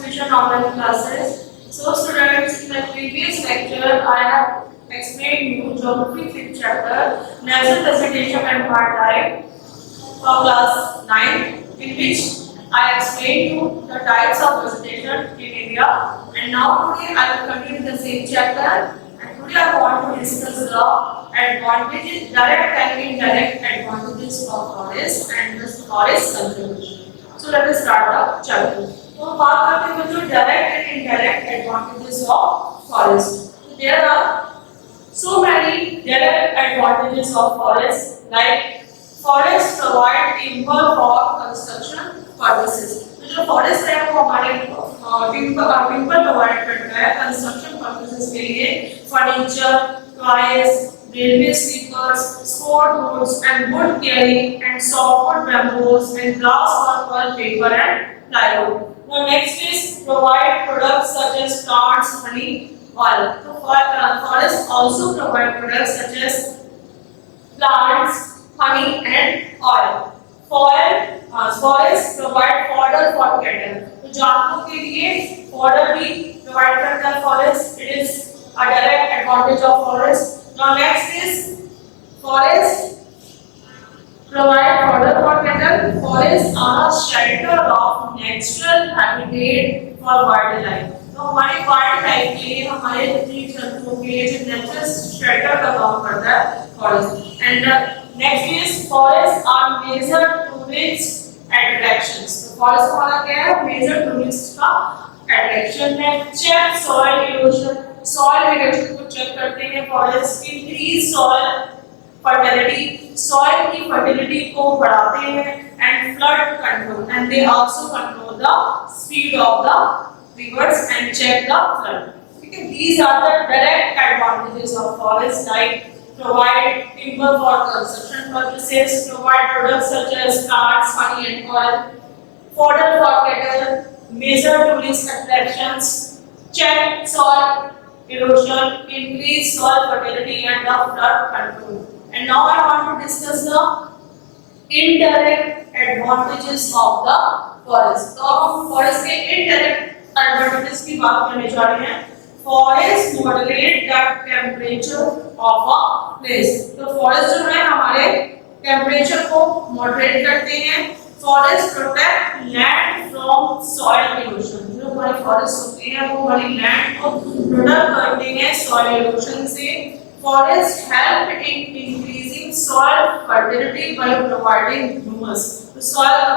participation online classes. So students, in the previous lecture, I have explained you geography 5th chapter, natural vegetation and wildlife for class 9, in which I explained you the types of vegetation in India. And now today I will continue the same chapter. And today I want to discuss the advantages, direct and indirect advantages of forest and the forest conservation. So let us start the chapter. तो बात करते हैं जो direct and indirect advantages of forest. There are so many direct advantages of forest, like forest provide timber for construction purposes. तो जो forest है वो हमारे timber provide करता है construction purposes के लिए, furniture, toys, railway sleepers, sport goods and wood carrying and softwood bamboos and glass for paper and plywood. The next is provide products such as plants, honey, oil. So forests also provide products such as plants, honey and oil. Forests provide fodder for cattle. तो जानवरों के लिए fodder भी provide करता है forest. It is a direct advantage of forest. Now next is forest provide fodder for cattle. Forests are a shelter of natural habitat for wildlife. तो हमारे wild life के लिए, हमारे जीव जंतुओं के लिए जो नेचुरल शेल्टर का काम करता है forest. And next is forest are major tourist attractions. Forest हमारा क्या है? मेजर टूरिस्ट का अट्रैक्शन है. Check soil erosion. Soil erosion को चेक करते हैं forest. Increase soil fertility. Soil की फर्टिलिटी को बढ़ाते हैं. And flood control. And they also control the speed of the rivers and check the flood. Okay, these are the direct advantages of forest, like provide timber for construction purposes, provide products such as plants, honey and oil, fodder for cattle, major tourist attractions, check soil erosion, increase soil fertility and the flood control. And now I want to discuss the indirect advantages of the forest. So forest के indirect advantages की बात करने जा रहे हैं. Forest moderate the temperature of a place. तो forest जो है हमारे temperature को moderate करते हैं. Forest protect land from soil erosion. जो हमारे forest होते हैं वो हमारी land को protect करते हैं soil erosion से. Forest help in increasing soil fertility by providing humus. तो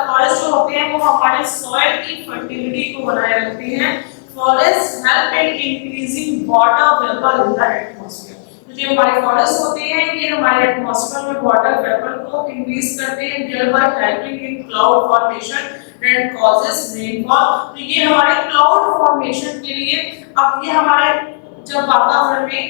फॉरेस्ट जो होते हैं वो हमारे सॉइल की फर्टिलिटी को बनाए रखते हैं. Forest help in increasing water vapour in the atmosphere. तो जो हमारे फॉरेस्ट होते हैं ये हमारे एटमॉस्फेयर में वाटर वेपर को इंक्रीज करते हैं, thereby helping in cloud formation and causes rainfall. तो ये हमारे क्लाउड फॉर्मेशन के लिए, अब ये हमारे जब वातावरण में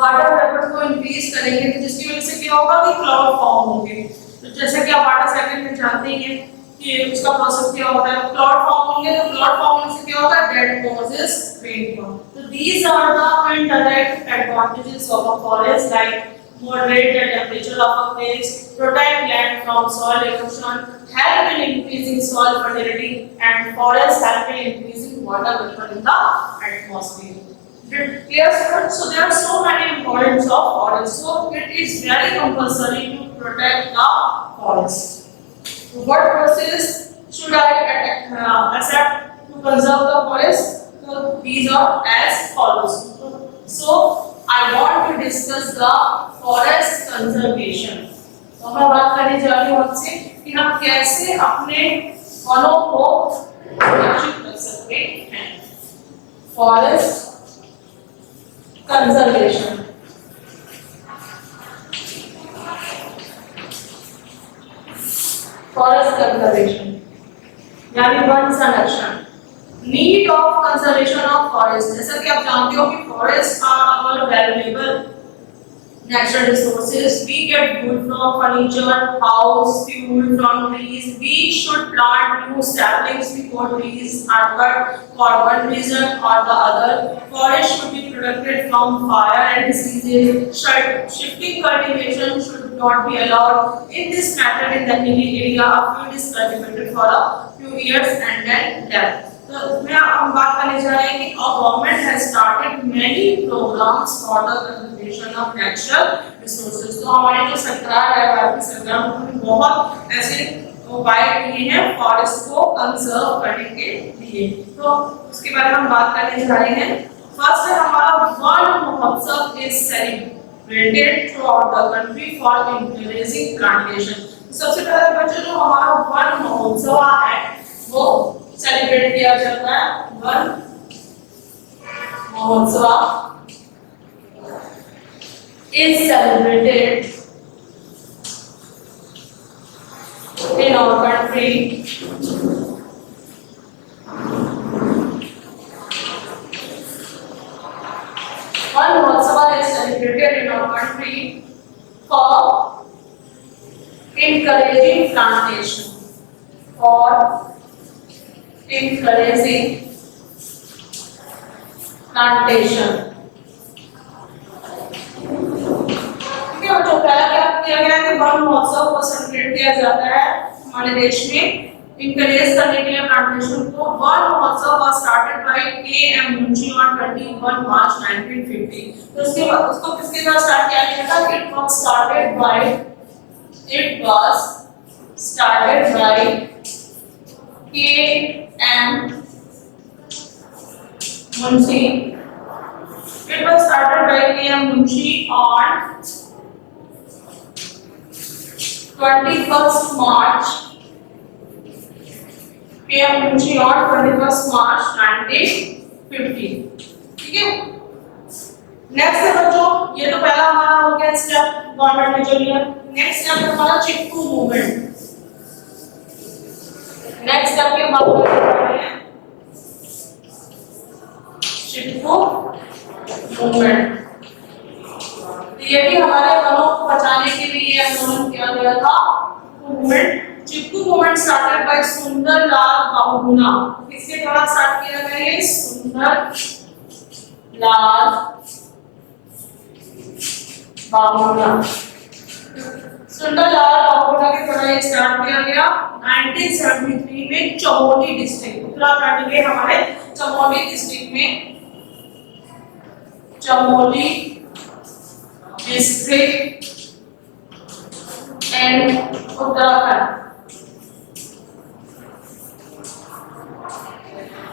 वाटर वेपर को इंक्रीज करेंगे तो जिसकी वजह से क्या होगा कि क्लाउड फॉर्म होंगे. तो जैसे कि आप वाटर साइकिल में जानते ही हैं कि उसका प्रोसेस क्या होता है. क्लाउड फॉर्म होंगे तो क्लाउड फॉर्म होने से क्या होगा? That causes rainfall. तो these are the indirect advantages of a forest, like moderate the temperature of a place, protect land from soil erosion, help in increasing soil fertility, and forests help in increasing water vapor in the atmosphere. Clear, students? So there are so many importance of forest. So it is very compulsory to protect the forest. What process should I accept to conserve the forest? So these are as follows. So I want to discuss the forest conservation. तो मैं बात करने जा रही हूँ आपसे कि हम कैसे अपने वनों को संरक्षित कर सकते हैं. Forest conservation. फॉरेस्ट कंजर्वेशन यानी वन संरक्षण. Need of conservation of forest. जैसा कि आप जानते हो कि forest are our valuable natural resources. We get wood from furniture, house, fuel from trees. We should plant new saplings before trees are cut for one reason or the other. Forest should be protected from fire and diseases. Shifting cultivation should not be allowed. In this method, in the hilly area, a field is cultivated for a few years and then death. तो इसमें हम बात करने जा रहे हैं कि government has started many programmes for the conservation of natural resources. तो हमारी जो सरकार है, भारत की सरकार, उन्होंने बहुत ऐसे उपाय किए हैं फॉरेस्ट को कंजर्व करने के लिए। तो उसके बारे में हम बात करने जा रहे हैं। फर्स्ट है हमारा वन महोत्सव is celebrated through out the country for encouraging plantation. सबसे पहले बच्चों जो हमारा वन महोत्सव है वो सेलिब्रेट किया जाता है। वन महोत्सव is celebrated in our country one Mahotsav is celebrated in our country for encouraging plantation, for encouraging plantation। जो पहला क्या किया गया है कि वन महोत्सव को सेलिब्रेट किया जाता है हमारे देश में इंकरेज करने के लिए प्लांटेशन को। वन महोत्सव was started by KM. Munshi ऑन 21 मार्च 1950। तो उसके बाद उसको किसके द्वारा स्टार्ट किया गया था? It was started by KM. Munshi. It was started by K.M. Munshi on 21st March। K.M. Munshi on 21st March 1950। ठीक है। नेक्स्ट है बच्चों, ये तो पहला हमारा हो गया स्टेप गवर्नमेंट ने जो लिया। नेक्स्ट स्टेप हमारा चिपकू मूवमेंट। नेक्स्ट स्टेप की बात करते हैं चिपकू मूवमेंट। ये भी हमारे वनों को बचाने के लिए आंदोलन किया गया था। Movement Chipko movement started by Sunderlal Bahuguna. किसके द्वारा स्टार्ट किया गया है? सुंदरलाल बहुगुणा। सुंदरलाल बहुगुणा के द्वारा ये स्टार्ट किया गया 1973 में चमोली डिस्ट्रिक्ट, उत्तराखंड के हमारे चमोली डिस्ट्रिक्ट में, चमोली डिस्ट्रिक्ट एंड उत्तराखंड।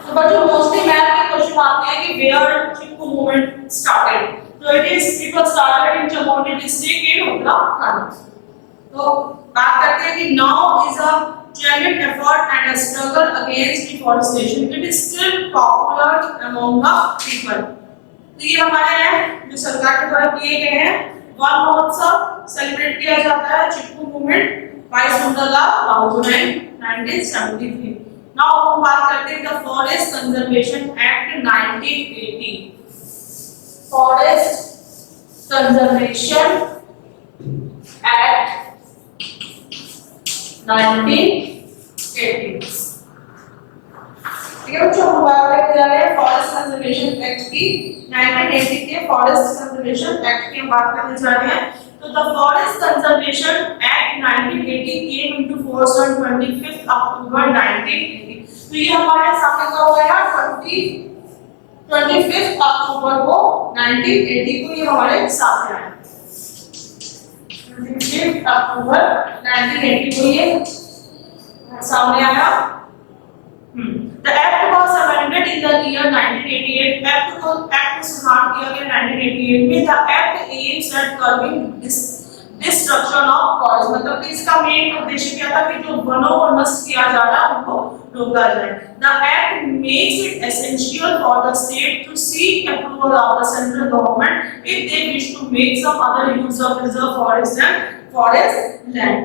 तो बच्चों मोस्टली मैथ के क्वेश्चन आते हैं कि वेयर चिपकू मूवमेंट स्टार्टेड। तो it was started in Chamoli district in Uttarakhand. तो बात करते हैं कि now is a genuine effort and a struggle against deforestation. It is still popular among the people. तो ये हमारे हैं जो सरकार के द्वारा किए गए हैं। वन महोत्सव सेलिब्रेट किया जाता है Chipko movement by Sunderlal Bahuguna 1973। Now हम बात करते हैं the forest conservation act 1980। Forest conservation act 1980। ठीक है बच्चों, हम बात करने जा रहे हैं फॉरेस्ट कंजर्वेशन एक्ट की। 1980 के फॉरेस्ट कंजर्वेशन एक्ट की हम बात करने जा रहे हैं। तो the forest conservation act 1980 came into force on 25 अक्टूबर 1980। तो ये हमारे सामने का हुआ है 25 अक्टूबर को 1980 को ये हमारे सामने आया। 25 अक्टूबर 1980 को ये सामने आया। The act was amended in the year 1988। Act को सुधार किया गया 1988 में। The act aims at curbing destruction of forests। मतलब कि इसका मेन उद्देश्य क्या था कि जो वनों को नष्ट किया जा रहा है उनको रोका जाए। The act makes it essential for the state to seek approval of the central government if they wish to make some other use of reserve forest and forest land।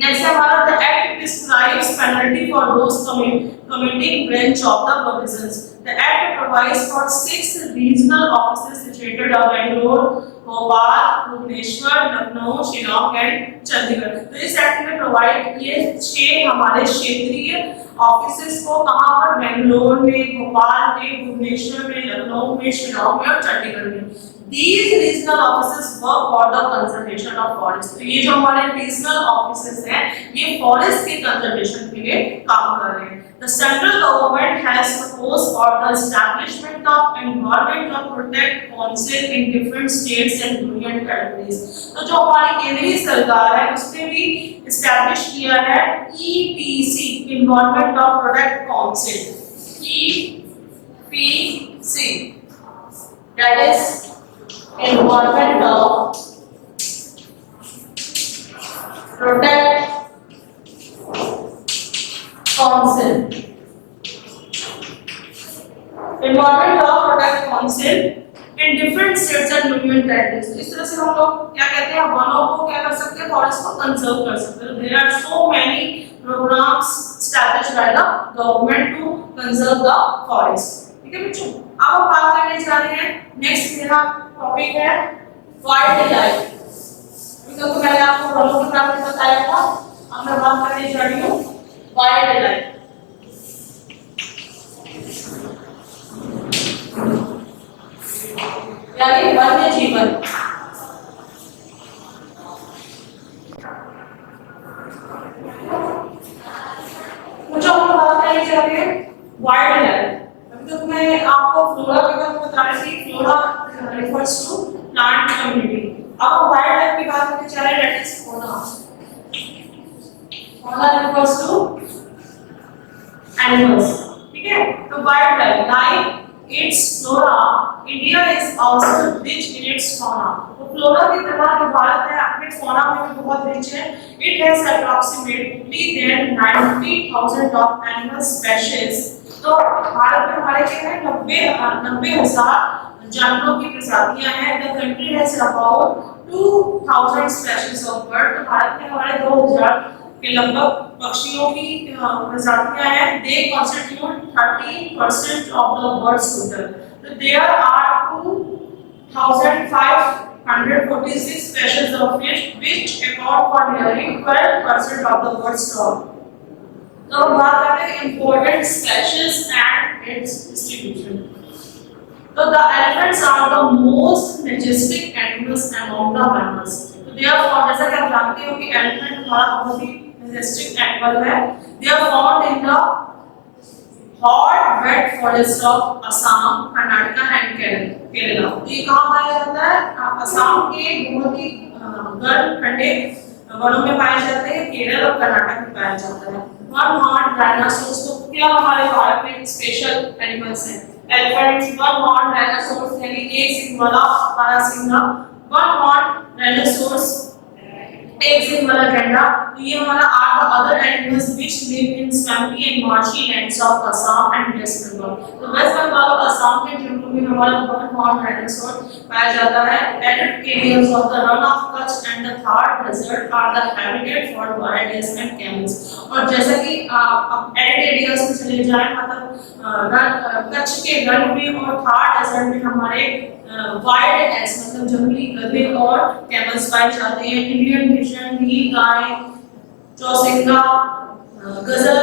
Next हमारा the act prescribes penalty for those committing breach of the provisions। The act provides for 6 regional offices situated at Bangalore, Bhopal, Bhubaneswar, Lucknow, Shillong and Chandigarh. तो इस एक्ट में प्रोवाइड किए 6 हमारे क्षेत्रीय ऑफिसेस को कहां पर? बेंगलोर में, भोपाल में, भुवनेश्वर में, लखनऊ में, शिलांग में और चंडीगढ़ में। These regional offices work for the conservation of forest। तो ये जो हमारे regional offices हैं ये forest के conservation के लिए काम कर रहे हैं। The central government has proposed for the establishment of environmental protect council in different states and union territories. तो जो हमारी केंद्रीय सरकार है उसने भी establish किया है EPC Environmental Protect Council, EPC, that is Environmental Protect Council. Environment Law Protect Council in different states and union territories. इस तरह से हम लोग क्या कहते हैं, वनों को क्या कर सकते हैं, फॉरेस्ट को कंजर्व कर सकते हैं. There are so many programs established by the government to conserve the forest. ठीक है बच्चों, अब हम बात करने जा रहे हैं. नेक्स्ट मेरा टॉपिक है वाइल्ड लाइफ. अभी तक तो मैंने आपको वनों के बारे में बताया था. अब मैं बात करने जा रही हूँ वाइल्ड लाइफ. यानी वन्य जीवन. जो हम बात करने जा रहे हैं वाइल्ड लाइफ. अभी तक मैं आपको फ्लोरा के बारे में बता रही थी. Flora refers to plant community. अब हम वाइल्ड लाइफ की बात करने जा रहे हैं, that is fauna. Fauna refers to animals. ठीक है, तो wildlife its flora, India is also rich in its fauna. तो फ्लोरा की तरह जो भारत है अपने fauna में भी बहुत रिच है. It has approximately then 90,000 of animal species. तो भारत में हमारे क्या है 90,000 जानवरों की प्रजातियां हैं. The country has about 2,000 species of bird. तो भारत में हमारे 2,000 के लगभग पक्षियों की प्रजातियां हैं. They constitute 30% of the birds total. So there are 2,546 species of fish which account for nearly 12% of the birds stock. तो हम बात करते हैं important species and its distribution. So the elephants are the most majestic animals among the mammals. So therefore जैसा कि आप जानते हो कि elephant हमारा बहुत ही majestic animal है. They are found in the hot wet forest of Assam, Karnataka and Kerala. ये कहाँ पाया जाता है? असम के बहुत ही गर्म ठंडे वनों में पाए जाते हैं. केरल और कर्नाटक में पाया जाता है. One horn dinosaurs. तो क्या हमारे भारत में स्पेशल एनिमल्स हैं? एलिफेंट्स. वन हॉर्न डायनासोर्स यानी एक सिंग वाला बारहसिंगा. वन हॉर्न डायनासोर्स एक सिंग वाला गैंडा. तो ये हमारा are the other animals which live in swampy and marshy lands of Assam and West Bengal. तो वेस्ट बंगाल और असम के जंगलों में हमारा वन हॉर्न डायनासोर पाया जाता है. Arid areas of the Rann of Kutch and the Thar desert are the habitat for wilds and camels. और जैसा कि आप एरिड एरियाज में चले जाएं, मतलब कच्छ के रण में और थार डेजर्ट में हमारे वाइल्ड एस मतलब जंगली गधे और कैमल्स पाए जाते हैं. इंडियन विजन, नील गाय, चौसिंगा, गजल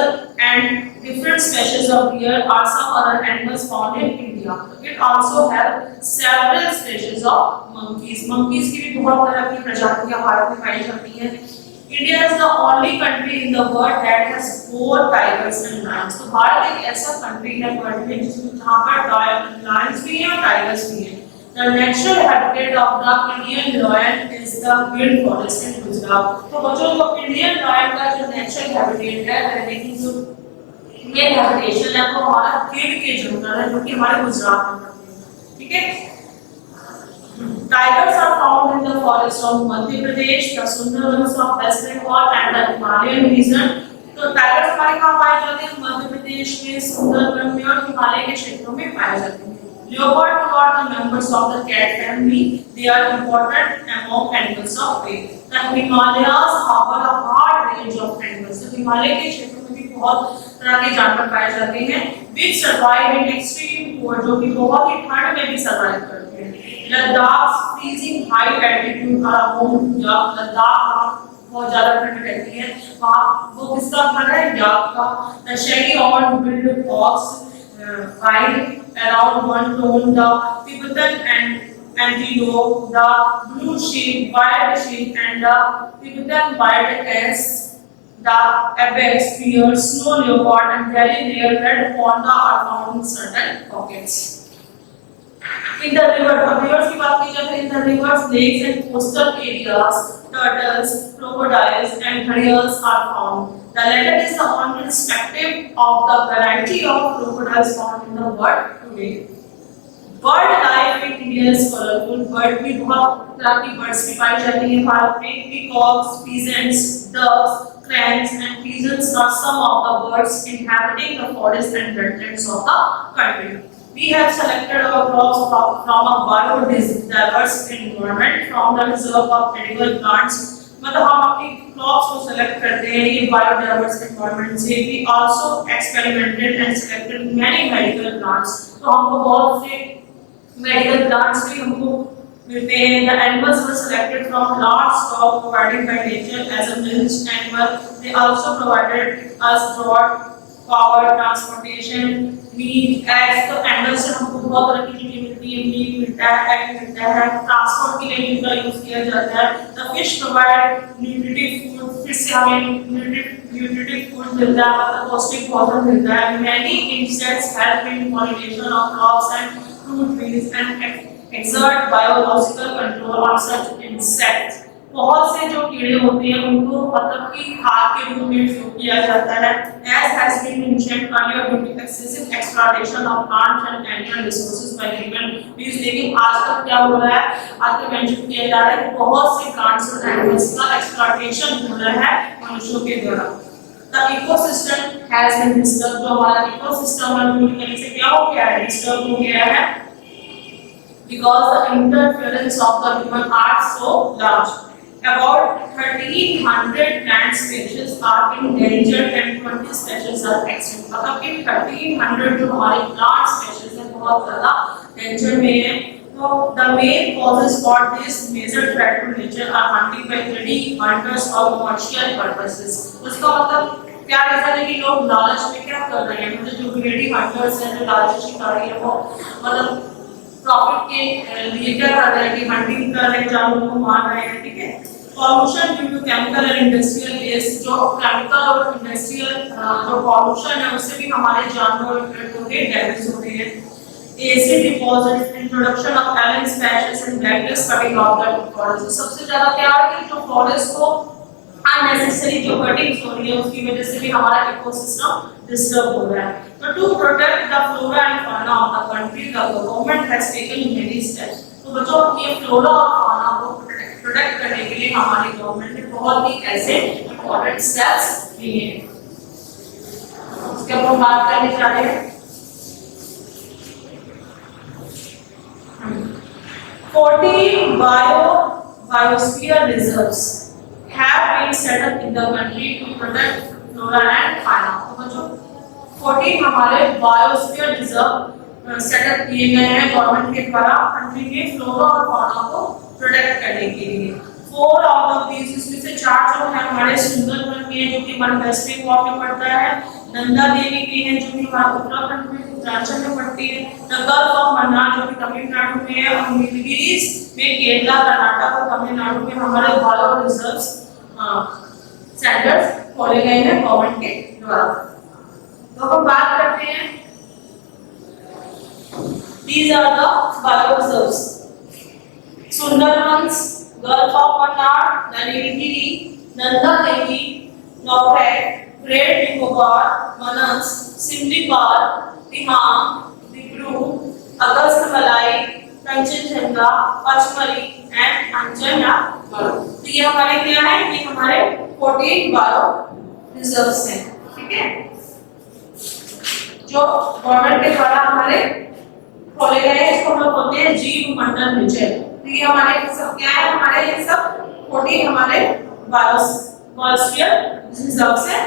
and different species of deer are some other animals found in India. It also has several species of monkeys. Monkeys की भी बहुत तरह की प्रजातियां भारत में पाई जाती हैं. India is the only country in the world that has 4 tigers and lions. तो भारत एक ऐसा कंट्री है वर्ल्ड में जिसमें जहाँ पर lions भी हैं और tigers भी हैं. The natural habitat of the Indian lion is the Gir forest in Gujarat. तो बच्चों जो Indian lion का जो natural habitat है, रहने की जो मेन हैबिटेशन है वो हमारा गिर के जंगल है जो कि हमारे गुजरात में पड़ते हैं. ठीक है. Tigers are found in the forest of Madhya Pradesh, the Sundarbans of West Bengal and the Himalayan region. तो टाइगर्स हमारे कहाँ पाए जाते हैं? मध्य प्रदेश में, सुंदरबन में और हिमालय के क्षेत्रों में पाए जाते हैं. Leopard are the members of the cat family. They are important among animals of prey. The Himalayas cover a wide range of animals. तो हिमालय के क्षेत्रों में भी बहुत तरह के जानवर पाए जाते हैं. Which survive in extreme cold, जो कि बहुत ही ठंड में भी सर्वाइव करते हैं. Ladakh freezing high altitude are home. Ladakh बहुत ज्यादा ठंड रहती है वहाँ. वो किसका घर है? याक का. The shaggy horned-billed fox ride around one tone. The Tibetan and antelope, the blue sheep, wild sheep, and the Tibetan wild ass the ibex, bear, snow leopard, and very rare red panda are found in certain pockets. In the rivers की बात की जाए in the rivers, lakes and coastal areas, turtles, crocodiles and gharials are found. The latter is the only respective of the variety of crocodiles found in the world today. Bird life in India is colorful. Bird भी बहुत तरह की birds भी पाई जाती हैं भारत में. Peacocks, pheasants, doves, cranes and pigeons are some of the birds inhabiting the forests and wetlands of the country. We have selected our crops from a biodiverse environment from the reserve of edible plants. मतलब हम अपनी crops को select करते हैं ये biodiverse environment से. We also experimented and selected many medical plants. तो हमको बहुत से medical plants भी हमको मिलते हैं. The animals were selected from large stock provided by nature as a milch animal. They also provided us broad power transportation, meat, eggs. तो animals से हमको बहुत तरह की चीजें मिलती हैं. meat मिलता है, egg मिलता है, transport के लिए इनका यूज किया जाता है. The fish provide nutritive food. फिर से हमें nutritive food मिलता है, मतलब पौष्टिक भोजन मिलता है. Many insects help in pollination of crops and fruit trees and exert biological control on such insects. बहुत से जो कीड़े होते हैं उनको मतलब कि खाद के रूप में उपयोग किया जाता है. As has been mentioned earlier, due to excessive exploitation of plants and animal resources by human beings. लेकिन आजकल क्या हो रहा है, आजकल मेंशन किया जा रहा है कि बहुत से plants और animals का exploitation हो रहा है मनुष्यों के द्वारा. The ecosystem has been disturbed. जो हमारा ecosystem है पूरी तरह से क्या हो गया है, disturb हो गया है. Because the interference of the human are so large. About 1300 plant species are endangered and 20 species are extinct. मतलब कि 1300 जो हमारे plant species हैं बहुत ज़्यादा danger में हैं. तो the main causes for this major threat to nature are hunting by greedy hunters for commercial purposes. उसका मतलब क्या रीजन है कि लोग लालच में क्या कर रहे हैं, मतलब जो greedy hunters हैं, जो लालची शिकारी हैं, वो मतलब प्रॉफिट के लिए क्या कर रहे हैं कि हंटिंग कर रहे हैं, जानवरों को मार रहे हैं. ठीक है. Pollution due to chemical and industrial waste. जो केमिकल और इंडस्ट्रियल जो पॉल्यूशन है उससे भी हमारे जानवर डैमेज हो रहे हैं. Acid deposit, introduction of alien species and blacklist cutting of the forest. सबसे ज्यादा क्या है कि जो फॉरेस्ट को अननेसेसरी जो कटिंग हो रही है उसकी वजह से भी हमारा इकोसिस्टम डिस्टर्ब हो रहा है. तो to protect the flora and fauna of the country the government has taken many steps. तो बच्चों ये फ्लोरा और फौना को प्रोटेक्ट करने के लिए हमारी गवर्नमेंट ने बहुत ही ऐसे इंपॉर्टेंट स्टेप्स लिए हैं. उसके ऊपर हम बात करने जा रहे हैं. 14 biosphere reserves have been set up in the country to protect flora and fauna. तो बच्चों 14 हमारे बायोस्फीयर रिजर्व सेटअप किए गए हैं गवर्नमेंट के द्वारा कंट्री में फ्लोरा और फाउना को प्रोटेक्ट करने के लिए. 4 आउट ऑफ दीज, इसमें से 4 जो है हमारे सुंदरबन में है जो कि वन वेस्ट बंगाल में पड़ता है. नंदा देवी भी है जो कि हमारे उत्तराखंड में उत्तरांचल में पड़ती है. द गल्फ ऑफ मन्नार जो कि तमिलनाडु में है. और नीलगिरीज में केरला, कर्नाटक और तमिलनाडु में हमारे बायो रिजर्व्स सेंटर्स खोले गए हैं गवर्नमेंट के द्वारा. तो हम बात करते हैं these are the bioreserves. Sundarbans, Gulf of Mannar, Nilgiri, Nanda Devi, Nowrek, Great Nicobar, Manas, Simlipal, Tiham, Dibru, Agast Malai, Kanchenjunga, Pachmali and Anjanagar. तो ये हमारे क्या है, ये हमारे 14 बायो रिजर्व्स हैं. ठीक है, जो गवर्नमेंट के द्वारा हमारे खोले गए हैं. इसको हम लोग बोलते हैं जीव मंडल रिजर्व. तो ये हमारे सब क्या है, हमारे ये सब 14 हमारे बायोस्फीयर रिजर्व्स हैं.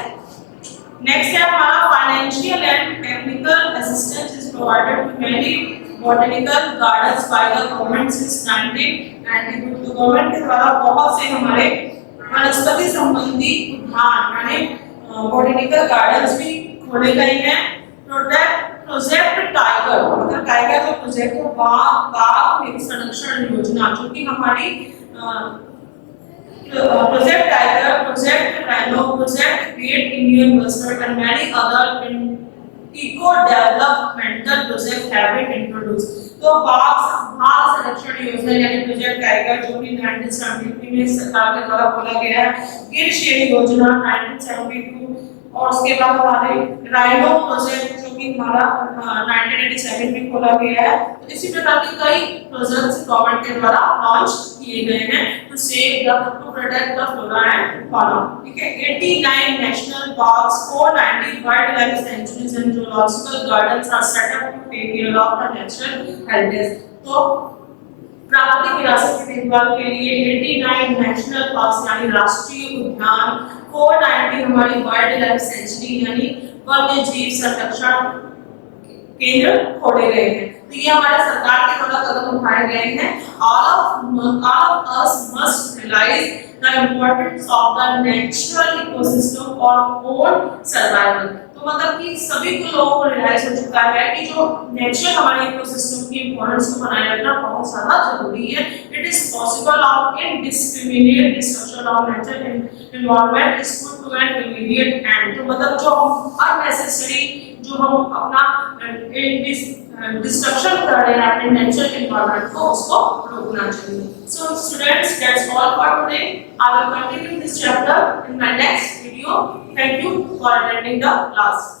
नेक्स्ट है हमारा financial and technical assistance is provided to many botanical gardens by the government since 1992. तो गवर्नमेंट के द्वारा बहुत से हमारे वनस्पति संबंधी उद्यान यानी बॉटनिकल गार्डन्स भी खोले गए हैं. प्रोजेक्ट टाइगर, मतलब टाइगर जो प्रोजेक्ट है बाघ संरक्षण योजना जो कि हमारी Project Tiger, Project Rhino, Project Great Indian Bustard, and many other eco-developmental projects have been introduced. तो बाघ संरक्षण योजना यानी प्रोजेक्ट टाइगर जो कि 1973 में सरकार के द्वारा खोला गया है, गिर शेर योजना 1972, और उसके बाद हमारे राइनो प्रोजेक्ट जो कि हमारा 1987 में खोला गया है। तो इसी प्रकार के कई प्रोजेक्ट्स गवर्नमेंट के द्वारा लॉन्च किए गए हैं to save the to protect the flora and fauna. ठीक है, 89 national parks, 490 wildlife sanctuaries and zoological gardens are set up to take care of the natural heritage. तो प्राकृतिक विरासत की देखभाल के लिए 89 नेशनल पार्क्स यानी राष्ट्रीय उद्यान, 490 हमारी वाइल्ड लाइफ सेंचुरी यानी वन्य जीव संरक्षण केंद्र खोले गए हैं। तो ये हमारे सरकार के द्वारा कदम उठाए गए हैं। all of us must realize the importance of the natural ecosystem for own survival। तो मतलब कि सभी को लोगों को रियलाइज हो चुका है कि जो नेचर हमारे इकोसिस्टम की इंपॉर्टेंस को बनाए रखना बहुत ज्यादा जरूरी है। It is possible of indiscriminate destruction of nature environment is put to an immediate end. तो मतलब जो अननेसेसरी जो हम अपना डिस्ट्रक्शन कर रहे हैं अपने नेचर एनवायरनमेंट को, उसको रोकना चाहिए। So students, that's all for today. I will continue this chapter in my next video. Thank you for attending the class.